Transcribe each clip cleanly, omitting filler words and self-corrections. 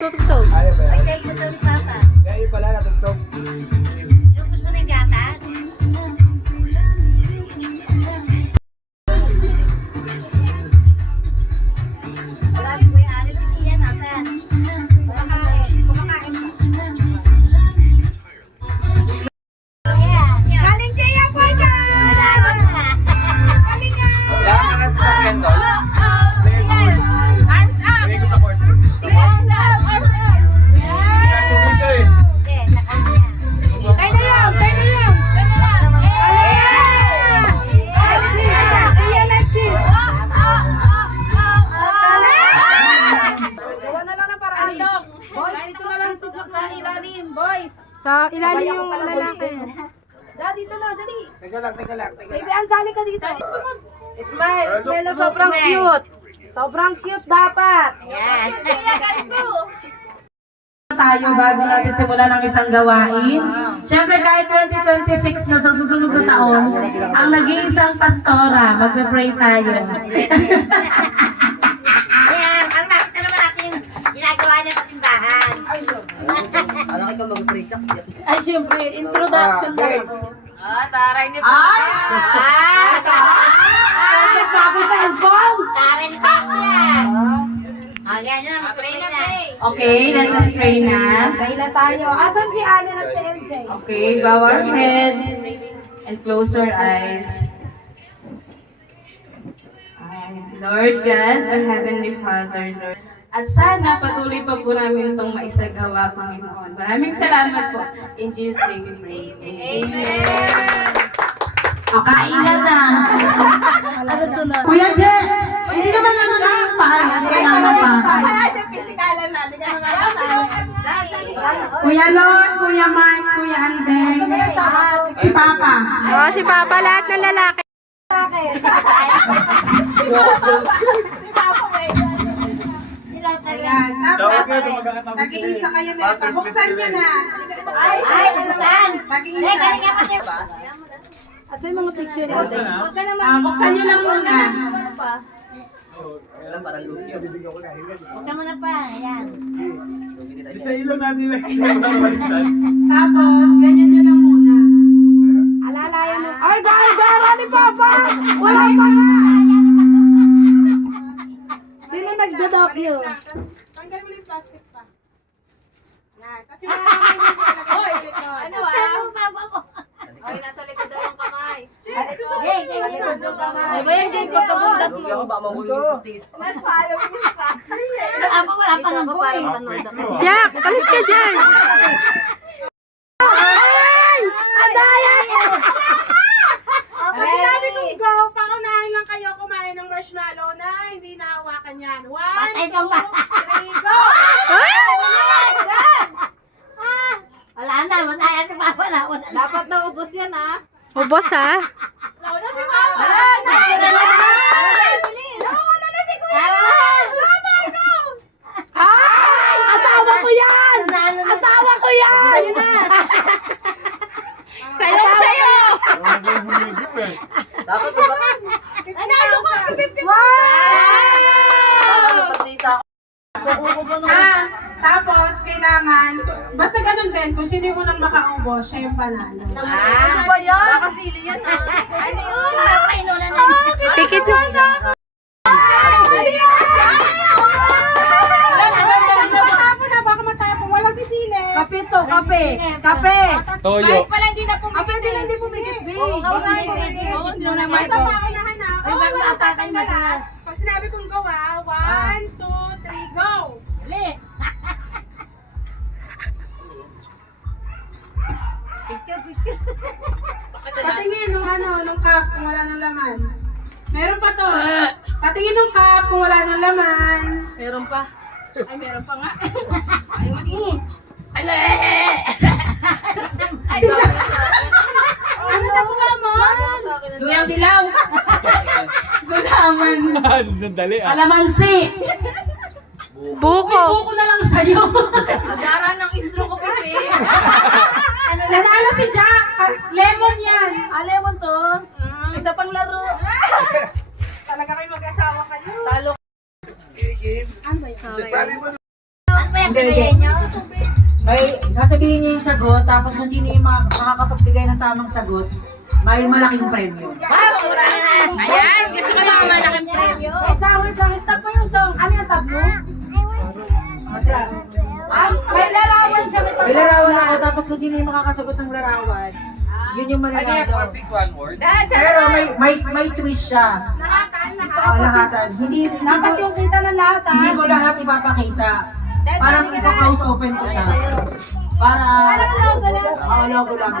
Tutugtog. Ayaw ba yan? Ay, kayo po ito ni Papa. Kaya pala natugtog. Yung gusto ng gatas? Wala ko yung alis niya natin. Kumakain pa. Galing kaya po ka! Galing ka! Wala ka nga sa sakyan doon. Arms up! Lagay ko sa court. Arms up! Arms up! Sunod ka eh. Hindi, sa kanya. Kayo na lang! Kayo na lang! Gawa na lang ng paraan. Boys, dito na lang tusok sa ilalim, boys. Sa ilalim yung lalaki. Daddy, dito na, dali. Teka lang, teka lang. Baby, ansali ka dito. Smile, smile na sobrang cute. Sobrang cute dapat. Yan. Tayo bago natin simulan ang isang gawain. Siyempre kahit 2026 na sa susunod na taon, ang nag-iisang pastora, magpe-pray tayo. Ayan, ang nakita naman natin yung ginagawa niya sa simbahan. Ay, siyempre, introduction lang ako. Taray ni Papa. Bago cellphone. Karen Beck yan. Ayan na, mag-pray na. Okay, let us pray na. Pray na tayo. Asan si Allen at si MJ? Okay, bow our heads and close our eyes. Lord God, our Heavenly Father, Lord. At sana patuloy pa po namin itong maisagawa, Panginoon. Maraming salamat po. In Jesus' name we pray. Amen. O, kainan na. Ano sunod? Kuya Je, hindi naman ano na yung pahalan. Kailangan pa. Kuya Lon, Kuya Mark, Kuya Ande, si Papa. Oh, si Papa, lahat ng lalaki. Ayan, Dapat tapos, nga ito magkakatabi. nag-iisa kayo na ito. Buksan nyo na. Ay, buksan. Nag-iisa. Galing naman niya. Asa yung mga picture niya? Huwag ka naman. Buksan nyo lang muna. Bibigyan ko na. Huwag ka muna pa. Ayan. Di sa ilaw natin lang. Tapos, ganyan nyo lang muna. Alalayan mo. Ay, gara ni Papa! Wala pa nga! Sino nagdodokyo? Tanggal mo yung plastic pa. Kasi Ano ah? Papa mo. Ay, nasa likod daw yung kamay. Ano ba yan, Jane? Pagkabundat mo. Papa wala pang ang boy. Jack, kalis ka dyan! Ay! Adaya! Pag sinabi kong go, paunahin lang kayo kumain ng marshmallow na hindi nahawakan yan. 1, 2, Patay ka ba? 3, go! Wala na. Mataya si Papa na. Dapat naubos yan, ha? Ubos, ha? Wala si Papa! Wala na. Wala na si Kuya. Ay! Asawa ko yan! Asawa ko yan! Sa'yo na! Sayong sayo! Nanalo ko. Wow! Tapos, kailangan, basta ganun din, kung sino yung unang makaubos, siya yung panalo. Ano ba yan? Baka sili yan, ha? Ano yun? Papainuna na. Tikit mo na ako! Matapon na, baka matapon. Walang sisili. Kape to, kape! Kape! Toyo. Pala hindi na pumikit. Kape din hindi pumikit, B. Basta paunahan na. Oo, walang tatanggal. Pag sinabi kong go, 1, 2, 3, go! Uli. Patingin nung nung cup kung wala nang laman. Meron pa to. Patingin nung cup kung wala nang laman. Meron pa. Ay, meron pa nga. Ano na mukha mo? Luyang dilaw. Gulaman. Sandali ah. Alamansi. Buko. Buko na lang sa'yo. Gara ng istro ko, Pepe. Nanalo si Jack. Lemon yan. Lemon to. Isa pang laro. Talaga kayo mag-asawa kayo. Talo. Ano ba yan? Sorry. Ano ba yan? Hindi. May sasabihin niyo yung sagot, tapos kung sino yung makakapagbigay ng tamang sagot, may malaking premyo. Ayan, gusto ko naman malaking premyo. Wait lang. Stop mo yung song. Ano yung tab mo? May larawan siya. May larawan ako, tapos kung sino yung makakasagot ng larawan, yun yung mananalo. Pero may twist siya. Lahatan. Hindi Dapat yung kita ng lahat, ha? Hindi ko lahat ipapakita. Parang ito-close open ko siya. Para... logo lang. Logo lang.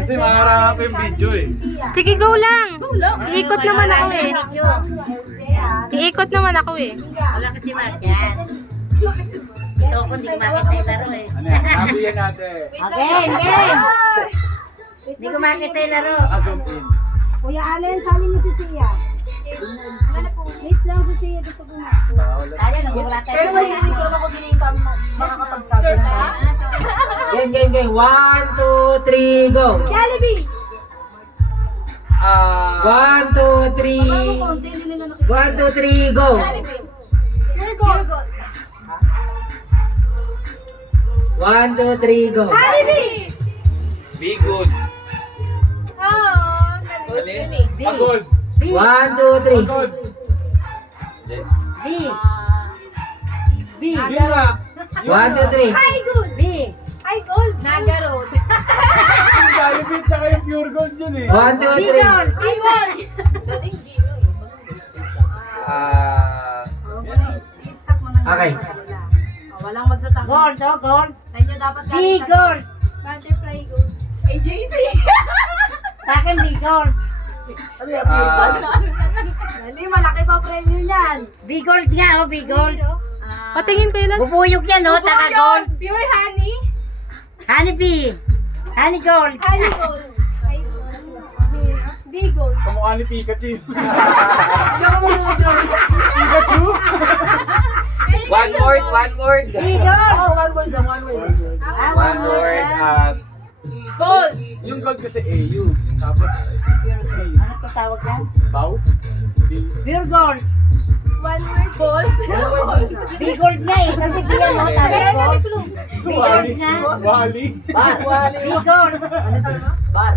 Kasi maharap yung video eh. Sige, go lang. Iikot naman ako eh. Iikot naman ako eh. Wala kasi Mark yan. Ito ako hindi ko makita yung laro eh. Ano yan? Sabihin natin. Game! Hindi ko makita yung laro. Naka-zoom in. Kuya Allen, sali mo si Sia. Wait lang si Sia. Gusto ko na. Sayang, nagwala tayo. Pero may hindi ko naman kung sino yung makakapagsabi na. Game. 1, 2, 3, go! Jollibee! 1, 2, 3. 1, 2, 3, go! Virgo! 1, 2, 3, go! Jollibee! Be good. Pagod. 1, 2, 3. Pagod. B. Bira. 1, 2, 3. Hi, good! B. Hi, gold! Naga Road. Yung Jollibee tsaka yung pure gold yun eh. 1, 2, 3. Hi, gold! Okay. Walang magsasangka. Gold, oh, gold. Sa inyo dapat B. Gold. Butterfly gold. AJC! Sa akin, B. Gold. Dali, malaki pa premyo niyan. B. Gold nga, oh, B. Gold. Patingin ko yun. Bubuyog yan, oh, taka gold. Pure honey. Honey B. Honey gold. Honey gold. D gold. Kamukha ni Pikachu. Pikachu? One word. B. Gold. One word lang, one word. One word. Gold. Yung gold kasi AU. Tapos, Ano ko tawag yan? bow. Pure gold. One word gold. B. Gold nga eh. Kasi B yan, oh, tama Kaya gold. clue. Wally. Wally. B. Gold. Ano sabi mo? Bar.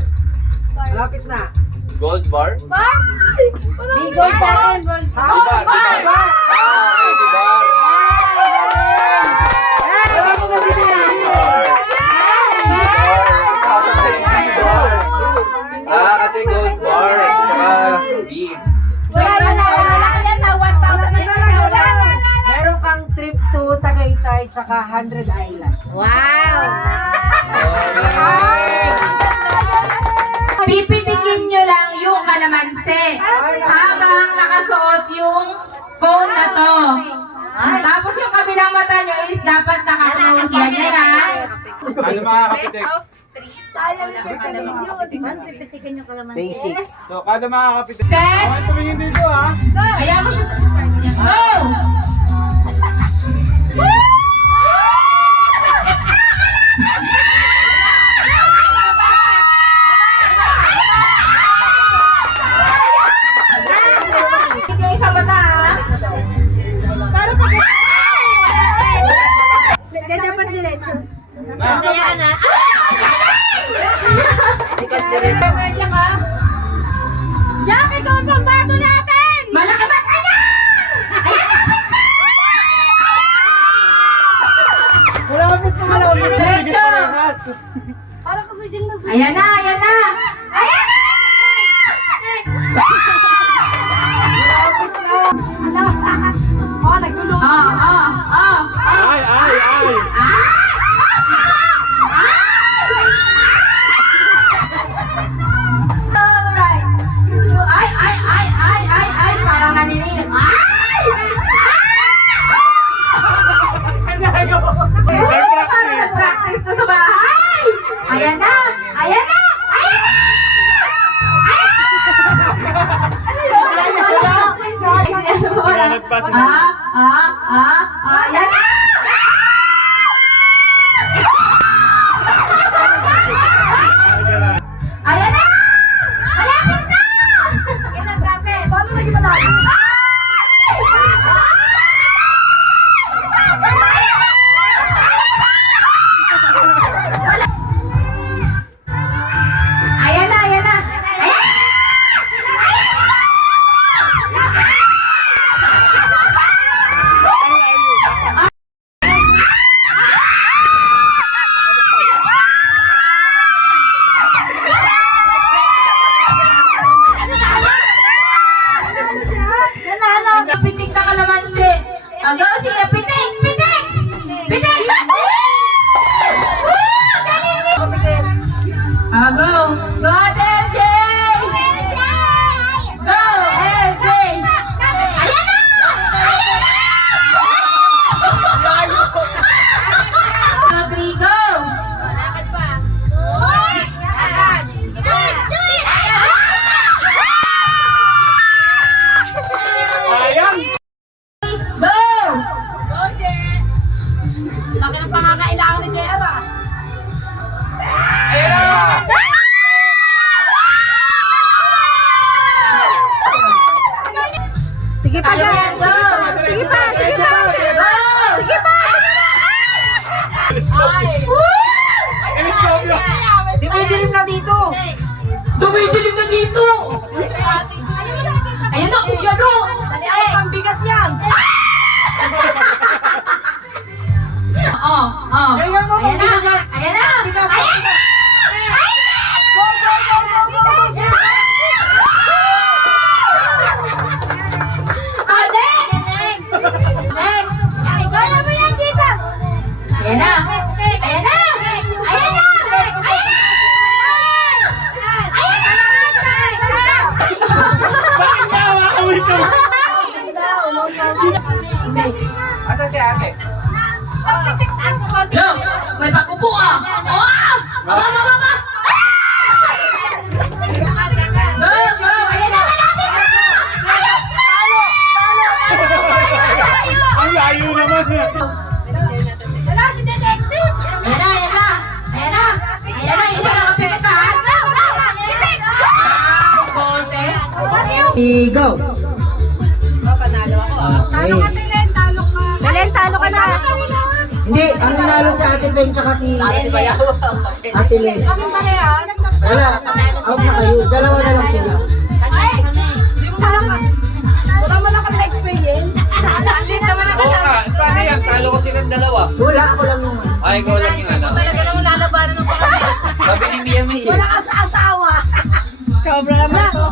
Malapit na. Gold bar. Bye! B. Gold sa akin. Gold. Dibar. Dibar. Wala mo kasi Kasi gold bar. Saka beef. Wala na. Malaki yan na. 1,000 na. meron kang trip to Tagaytay tsaka 100 Island. Wow. Pipitikin nyo lang yung kalamansi habang nakasuot yung phone na to. Tapos yung kabilang mata nyo is dapat naka-close. Ganyan ha. Ano makakapitik? Pipitikin yung kalaman. Basics. So, kada makakapitik. Set. Okay, tumingin dito ha. Kaya mo siya. Go! Yung isang mata ha. Dapat diretso. Kaya na. Jackie, ikaw ang pambato natin! Malaki ba? Malapit na malapit. Diretso! Parang kasi dyan na Ayan na, ayan na! Ayan na! Oh, naglulong. Ay. Alright. Ay, parang naninilip. Parang nag-practice ko sa bahay. Ayan na, ayan na, ayan na! Sila nagpasa na. Ayan na! Ayan na! Malapit na! Paano naging malaki? Go! Go, MJ! Go, MJ! Ayan na! Ayan na! 2, 3, go! Sayang! Go! Laki ng pangangailangan ni JR ah. Sige pa, Kaya mo yan, go! Sige pa, sige pa. Go! Sige pa. Teleskopyo! Dumidilim na dito. Dumidilim na dito! Ayan na, kuya no! Dali ako pang bigas yan. Oh, oh. Ayan mo, Ayan na! bigas yan. Ayan na! Bigas. Ayan na! Go, go, go, go, go, go, go. Oh, next! Next! Gaya mo yan dito. Ayan na! Ayan na! Ayan na! Ayan na! Bakit ka makakawin ka? Asa si ate? Lo! May pag-upo ka! Oh! Baba, baba, baba! Go, go! Ayan na! Malapit na! Ang layo naman. Wala si detective. Ayan na! Ayan na! Ayan na! Ayan na! Yung siya nakapikit pa! Konti! Go. Okay. Belen, talo ka na. Hindi, ang nanalo si Ate Ben tsaka si Ate Len. Wala, out na kayo. Dalawa na lang sila. Wala mo lang kami na-experience. Oo nga, paano yan? Talo ko silang dalawa. Wala, ako lang yung ano. Ay, ikaw lang yung ano. Talaga naman lalabanan ng pamilya. Sabi ni Mia May. Wala ka sa asawa.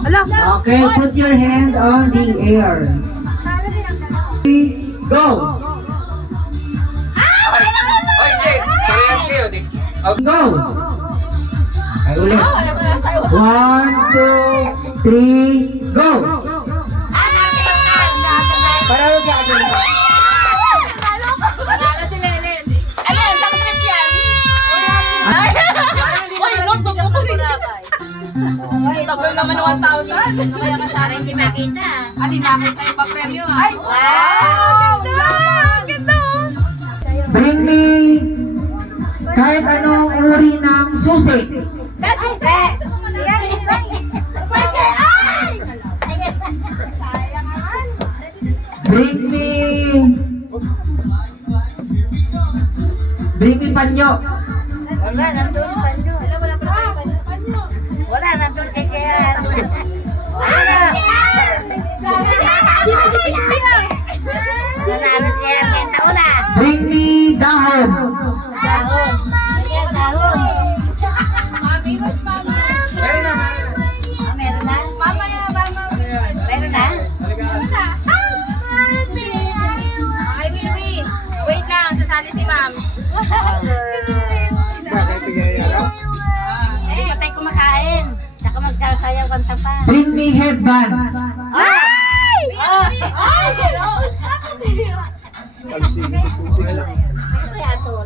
Ala. Okay, put your hand on the air. Go! Ay, hindi. Parehas kayo. Go! Ay, ulit. 1, 2, 3, go! Paralo sa akin. Wala si Lelen. Ano yan? Bakit trip yan? Uy, notebook ako purabay. Tagal naman ng 1,000! Ano kaya ka sa akin? Hindi makita. Hindi makita yung pa-premyo ah. Ay! Bring me kahit anong uri ng susi. Bring me panyo. Wala, nandun panyo. Wala, nandun kay Kaya. Wala. Nanalo siya, kenta ula. Bring me dahon. Dahon. Ayan, dahon. Ayun na. Meron na? Meron na? Ay, Wilwin. Wait lang, sasali si ma'am. Hindi pa tayo kumakain. Tsaka magsasayaw kanta pa. Bring me headband. Ay!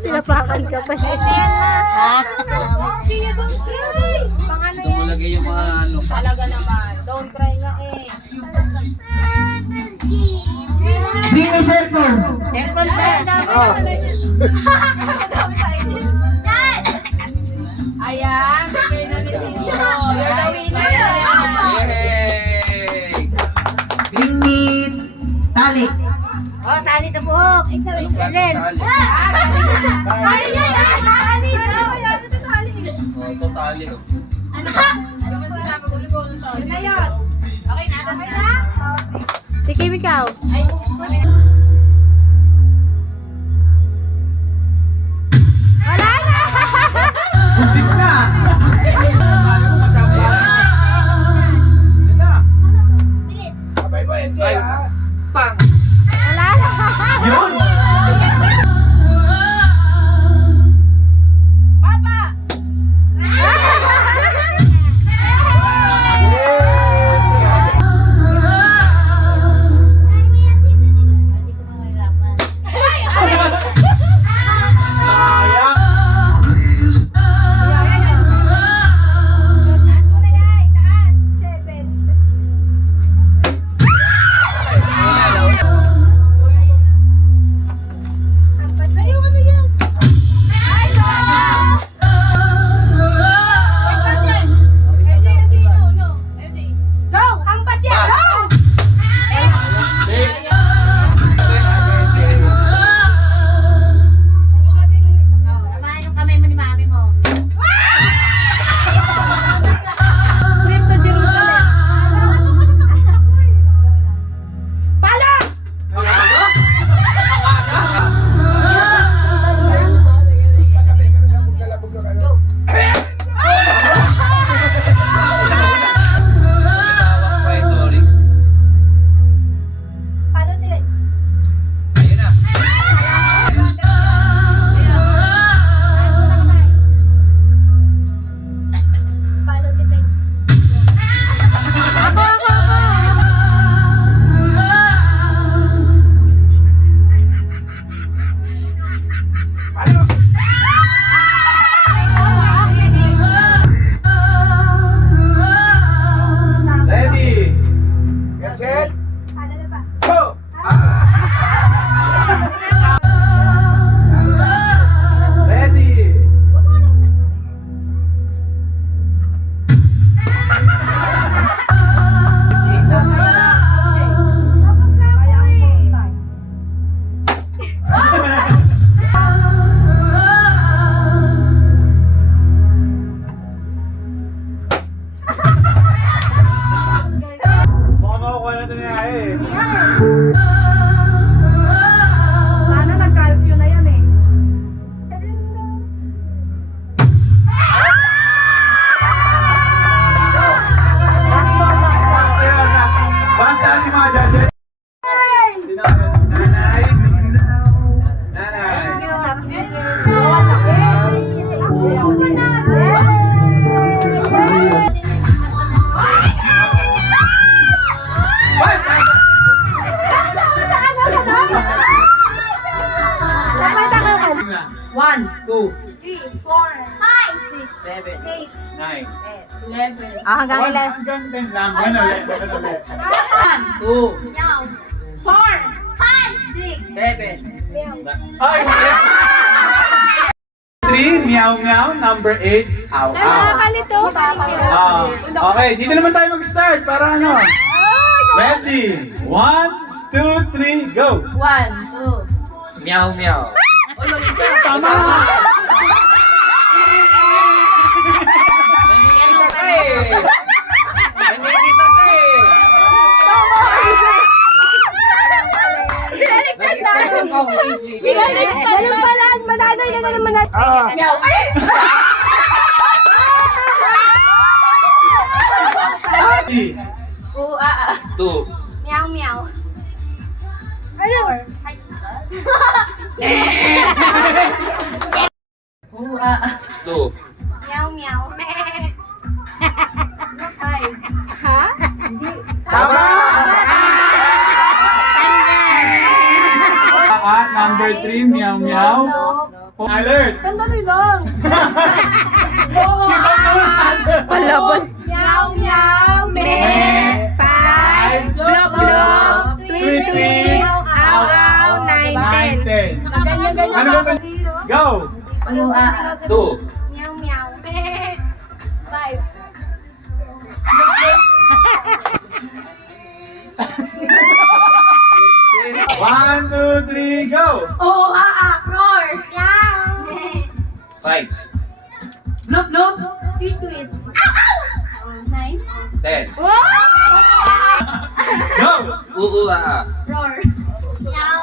Pinapakan ka pa siya. Tumulagay yung mga ano. Talaga naman. Don't cry nga eh. Bring me cellphone. Cellphone pa. Ayan! Bigay na ni Tito! You're the winner! Yay! Bring me tali. Oh, tali sa buhok. Lelen. Tali. Tali. Oh, totally. Yun na yun. Okay na, okay na? Tikim ikaw. Wala na! Hindi na. Bye-bye. Ay, pang! Wala na! Yun! One, 2, 3, 4, 5, 6, 7, 8, 9. 11. Hanggang ilan? Hanggang 10 lang. Ano ulit? 2, Meow. 4, 5, 6, 7. Ay! 3, meow meow. Number 8, ow ow. Nakakalito. Okay, dito naman tayo mag-start para ano. Ready? 1, 2, 3, go! 1, 2. Meow meow. Tama! Nandito ka eh. Nandito ka eh. Nag-expression ko. Ganun pala. Mananoy na naman natin. Meow. Ay! Ready? Two. Meow, meow. Ano? Two. Meow, meow. Five. Ha? Tama! At number 3, meow meow. Alert! Sandali lang. Palabas. Meow, meow. Five. Blop, blop. Tweet, tweet. Ow, ow. 9, 10. 9, 10. Ano ba ito? Go! Two. Meow, meow. Five. One, two, three, go! Oo, roar. Meow. Five. Bloop, bloop. Tweet, tweet. Ow, ow. 9. 10. Go! Roar. Meow.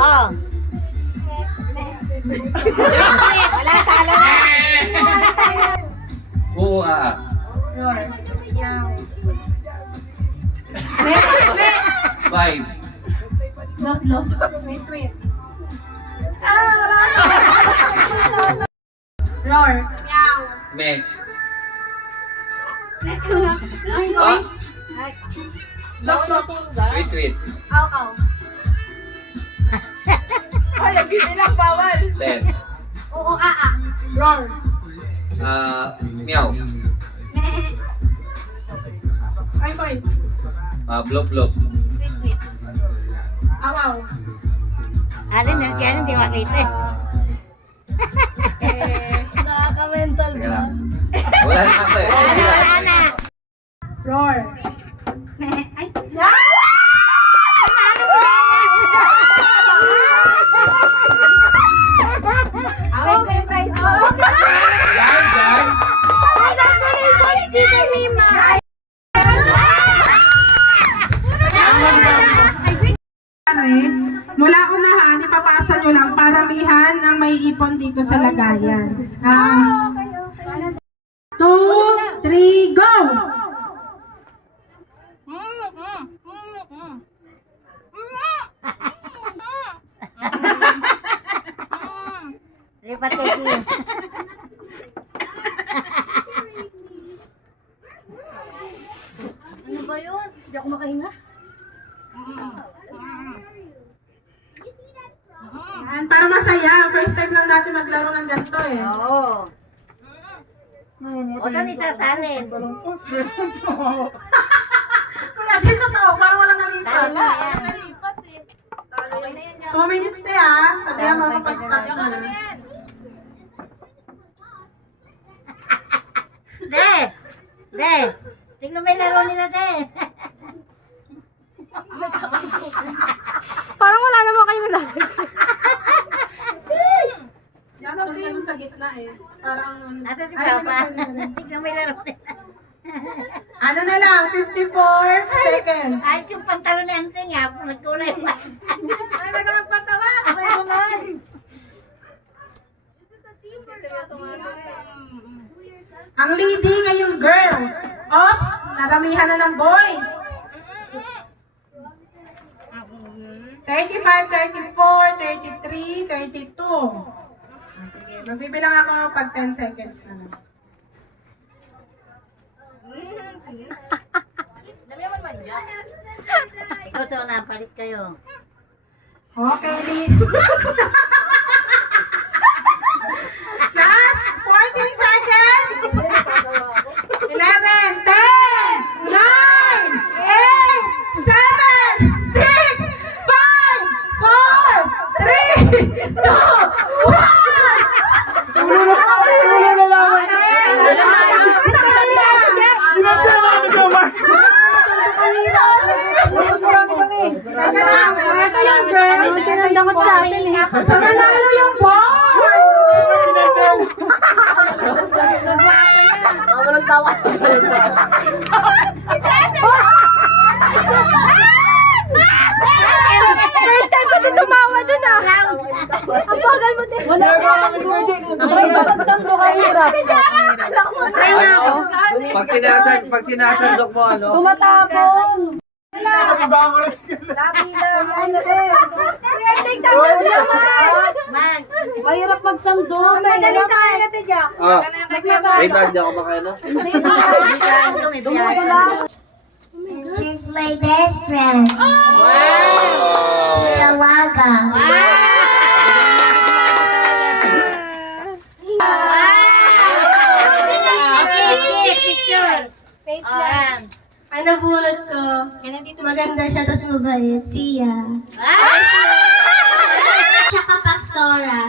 Oh. Wala, talo na. Roar. Meow. Five. Bloop, bloop. Tweet, tweet. Roar. Meow. Me. Bloop, bloop. Tweet tweet. Ow, ow. 10. Oo, roar. Meow. Coin, coin. Blop blop. Tweet, tweet. Ow, ow. Alin na siya, hindi makita eh. Nakaka-mental Teka lang. Wala na ako eh. Wala na. Roar. Ay, Away ko yung prize mo. Yan, yan. Mula unahan, ipapasa nyo lang paramihan ang may ipon dito sa lagayan. 2, 3, go! Lipat ko siya. ano ba yun? Hindi ako makahinga. Yan, para masaya. First time lang natin maglaro ng ganito eh. Oo. Huwag kang itatalin. Kuya, dito to. Parang walang nalipat. Talo na yan. 2 minutes na ah. Sabihan mo kapag-stop na. De! De! Tingnan mo yung laro nila, De. Parang wala naman kayo nalagay. Yan ang ganun sa gitna eh. Parang... Ate, si Papa. Tingnan mo yung laro nila. Ano na lang, 54 seconds. Ayos yung pantalon ni Ante nga, nagkulay pa. Ay, wag ka magpatawa. Sabay mo na. Ang leading ay yung girls. Ops, naramihan na ng boys. 35, 34, 33, 32. Sige, magbibilang ako pag 10 seconds na lang. Ikaw to na, palit kayo. Okay, last 14 seconds. 11, 10, 9, 8, 7, 6, 5, 4, 3, 2, 1. Tinandakot sa atin eh. Nanalo yung ball! Walang tawa. First time ko din tumawa dun ah. Ang bagal mo din. Wala ka pagsando ka hirap. Try na ako. Pag sinasandok mo, ano? Tumatapon. Labi lang. Ano rin? Mahirap magsando. Madali sa kanila, Tedya. Ah, wait lang, di ako makaano. She's my best friend. Tawaga. Wait lang. Ang nabunod ko, maganda siya, tapos mabait. Siya. Tsaka Pastora.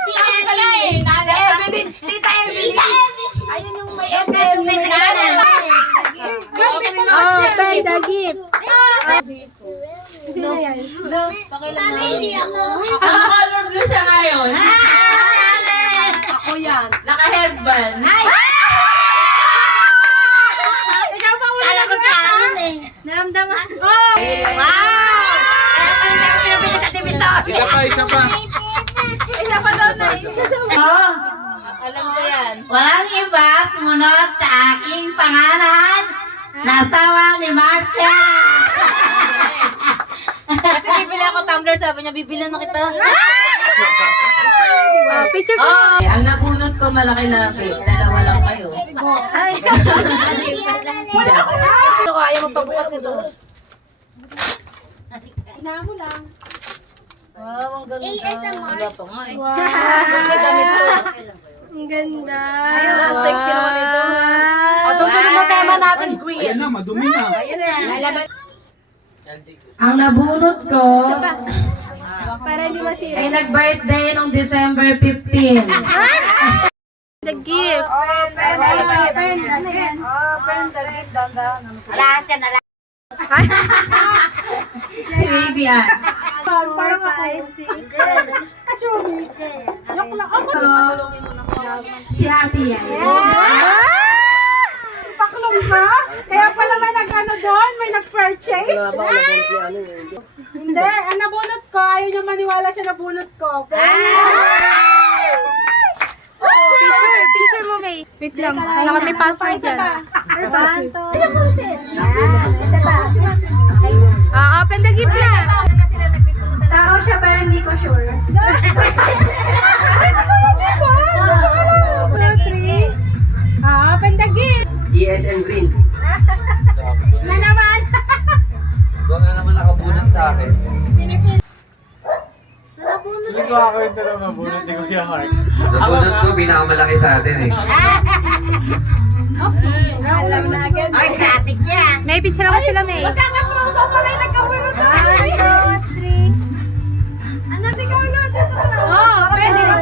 Si Evelyn. Tita Evelyn. Ayun yung may SM. Oh, pwede, gift. Hindi ako. Color blue siya ngayon. Ako yan. Naka-headband. Alam ko sa akin eh. Naramdaman. Wow! Ang pinapili sa Divisoria. Isa pa. Alam ko yan. Walang iba sumunod sa aking pangalan. Nasawa ni Marcia. Kasi bibili ako tumbler, sabi niya, bibili na kita. Picture ko. Ang nabunot ko malaki-laki. Dalawa lang kayo. Ito ko, ayaw mo pabukas ito. Wow, ang ganda. ASMR. May damit to. Ang ganda. Ang sexy naman ito. Susunod na tema natin, Ayan green. na, madumi na. Ang nabunot ko Para hindi masira. ay nag-birthday nung December 15. The gift. Lahat yan. Si Baby Ann. Si ate yan. Paklong ka? Kaya pala may nag-ano doon? May nag-purchase? Hindi, ang nabunot ko, ayaw niyo maniwala siya nabunot ko. Picture mo, May. Wait lang. Baka may password dyan. Open the gift na. Tao siya, pero hindi ko sure. 2, 3. Open the gift. GSM Green. Na naman. Doon na naman nakabunot sa akin. Hindi ko ako yung talaga mabunod ni Kuya Mark. Nabunot ko, pinakamalaki sa atin eh. Alam na agad. Ay, gratis yan. May picture ako sila, May. Magkakaproso pa rin nagkabunot sa akin. 1, 2, 3. Ano si Carlo? Oo, pwede rin.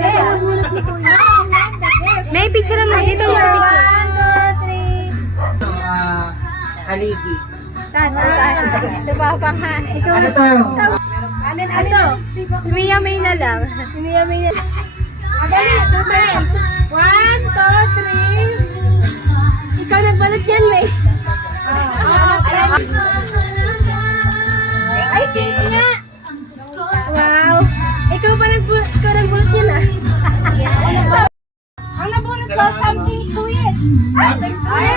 May picture mo. Dito yung picture. 1, 2, 3. Haligi. Tumapa ka. Ikaw Ano to? Ito. Si Mia May na lang. Si Mia May na lang. Dali, 1, 2, 3. Ikaw nagbalot yan, May. Ay, hindi nga. Wow. Ikaw nagbulot yan ah. Ang nabunot ko, something sweet. Something sweet.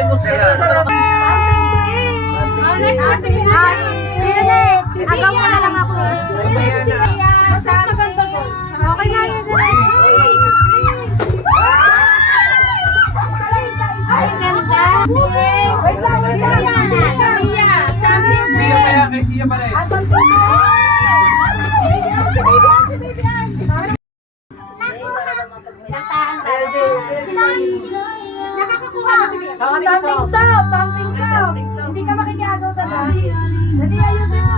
may gusto ito. Sarap. Next na si Sino next? Agaw mo na lang ako. Okay na yun. Ay, ganda. Wait lang. Sia pa yan, kay Sia pa rin. Something so. Hindi ka makikiagaw talaga. Dali, ayusin mo.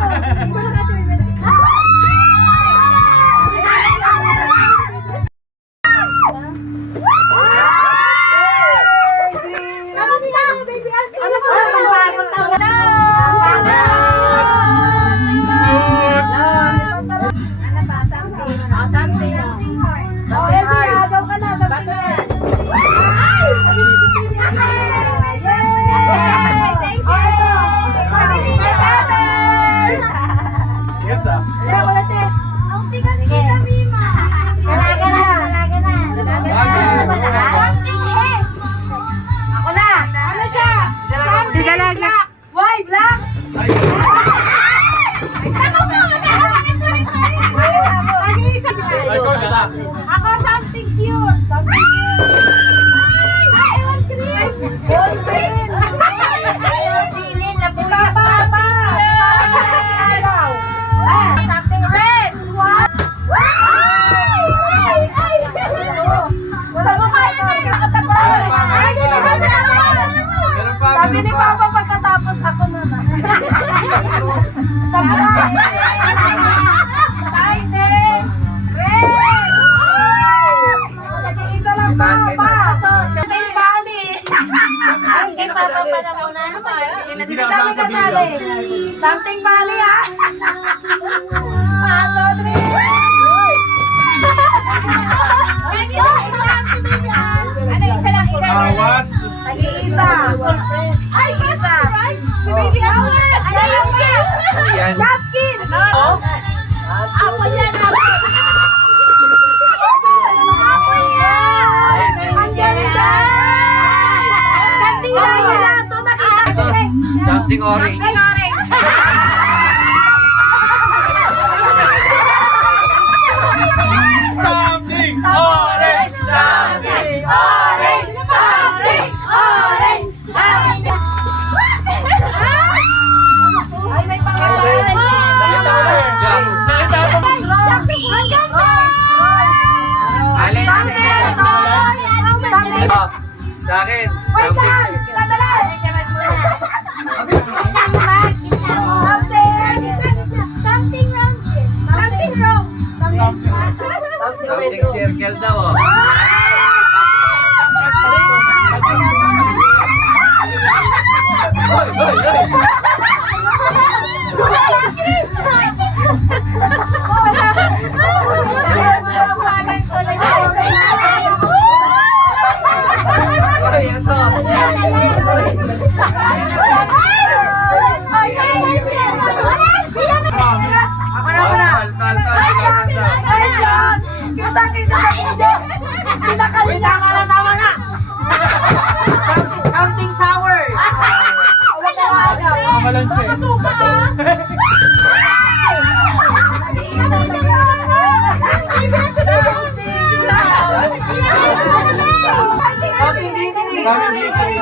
Yes ah. Ako na! Ano siya? Digalag na. Why, black? Ay, go na lang. Ako, something cute. Something cute. Ay, ewan green. Ewan green. Si Papa. Something red. What? Wala mo kayo. Ay, dito daw siya naman. Meron pa, Sabi meron ni pa. Papa pagkatapos ako naman. Sabi na. Excited. Red. Nag-iisa lang Papa. Something funny. Ay, Papa pala muna. Hindi na kasama sa video. Something funny ha. Pato, three. Ano isa lang ikaw? Awas. Nag-iisa. Ay, isa. Si Baby Alice. Ano yung Yan. Napkin. Apple yan, apple. Angelica. Kandila. Ito nakita ko. Something orange. Something orange. Something orange. Something Orange! Orange! Orange! Orange! Ay, may pangalan. Nakita ko rin. Nakita ko. Something Alin? Something! Something! Sa akin. Wait lang! Tatala! Something wrong. Something wrong. Something circle daw oh. Hoy, hoy, hoy. Hoy, ito. Sinakalita ka na, tama na! Something sour. Makalansi. Masuka ka! Something glittery. Something glittery.